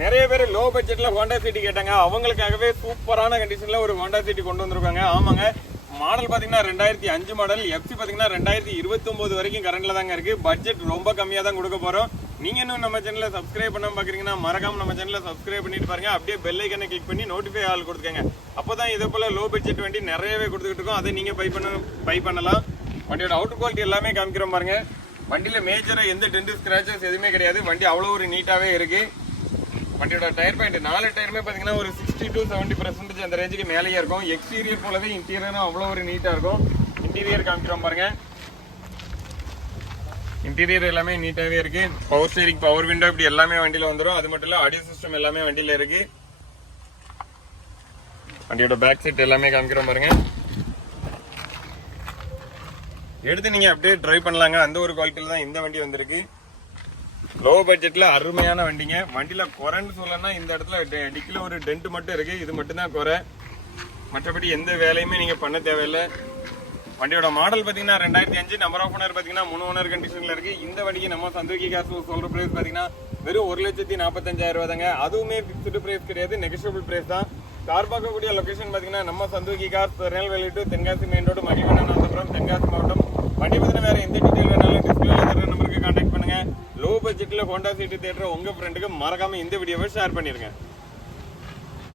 நிறைய பேர் லோ பட்ஜெட்ல ஹோண்டா சிட்டி கேட்டாங்க. அவங்களுக்காகவே சூப்பரான கண்டிஷன்ல ஒரு ஹோண்டா சிட்டி கொண்டு வந்திருக்காங்க. ஆமாங்க, மாடல் பாத்தீங்கன்னா 2005 மாடல். எஃப்சி பாத்தீங்கன்னா 2029 வரைக்கும் கரண்ட்ல தாங்க இருக்கு. பட்ஜெட் ரொம்ப கம்மியா தான் கொடுக்க போறோம். நீங்க இன்னும் நம்ம சேனலை சப்ஸ்கிரைப் பண்ணாம பாக்குறீங்கன்னா மறக்காம நம்ம சேனலை சப்ஸ்கிரைப் பண்ணிட்டு பாருங்க. அப்படியே பெல் ஐக்கனை கிளிக் பண்ணி நோட்டிஃபை ஆல் கொடுத்துக்கங்க. அப்பதான் இதே போல லோ பட்ஜெட் வண்டி நிறையவே கொடுத்துக்கிட்டு இருக்கோம். அதை நீங்க பை பண்ணலாம். வண்டியோட அவுட் குவாலிட்டி எல்லாமே காமிக்கிறோம் பாருங்க. வண்டியில மேஜரா எந்த டென்ட் ஸ்கிராச்சஸ் எதுவுமே கிடையாது. வண்டி அவ்வளவு ஒரு நீட்டாவே இருக்கு. வண்டியோட டயர் பாயிண்ட் 4 டயருமே பாத்தீங்கன்னா ஒரு 60 to 70% அந்த ரேஞ்சுக்கு மேலேயே இருக்கும். எக்ஸ்டீரியர் போலவே இன்டீரியரும் அவ்வளோ ஒரு நீட்டா இருக்கும். இன்டீரியர் காமிக்கிறோம் பாருங்க. இன்டீரியர் எல்லாமே நீட்டாவே இருக்கு. பவர் ஸ்டீரிங், பவர் விண்டோ இப்படி எல்லாமே வண்டியில வந்துடும். அது மட்டும் இல்ல ஆடியோ சிஸ்டம் எல்லாமே வண்டியில இருக்கு. வண்டியோட பேக் சீட் எல்லாமே காமிக்கிறோம் பாருங்க. எடுத்து நீங்க அப்படியே டிரைவ் பண்ணலாங்க. அந்த ஒரு குவாலிட்டியில தான் இந்த வண்டி வந்திருக்கு. லோ பட்ஜெட்ல அருமையான வண்டிங்க. வண்டியில குறைன்னு சொல்லணும்னா இந்த இடத்துல டிக்கில ஒரு டென்ட் மட்டும் இருக்கு. இது மட்டும் தான் குறை. மற்றபடி எந்த வேலையுமே நீங்க பண்ண தேவையில்லை. வண்டியோட மாடல் பாத்தீங்கன்னா 2005. நம்பர் ஆஃப் ஓனர் பாத்தீங்கன்னா 3 ஓனர் கண்டிஷன்ல இருக்கு. இந்த வண்டிக்கு நம்ம சந்தோஷி காசு சொல்ற பிரைஸ் பாத்தீங்கன்னா வெறும் 1,45,000 ரூபாய் தாங்க. அதுவுமே பிக்ஸ்டு பிரைஸ் கிடையாது, நெகோஷியபிள் பிரைஸ் தான். கார் பார்க்கக்கூடிய லொகேஷன் பாத்தீங்கன்னா நம்ம Santhoshi car, Tirunelveli to Tenkasi main road, Magizhvananthapuram, Tenkasi மாவட்டம். வண்டி பத்தின வேற எந்த டீடைல் வேணாலும் டிஸ்பிளேல தர நம்பருக்கு கான்டாக்ட் பண்ணுங்க. லோ பட்ஜெட்ல ஹோண்டா சிட்டி தேட்டர் உங்க ஃப்ரெண்டுக்கு மறக்காம இந்த வீடியோவை ஷேர் பண்ணிருங்க.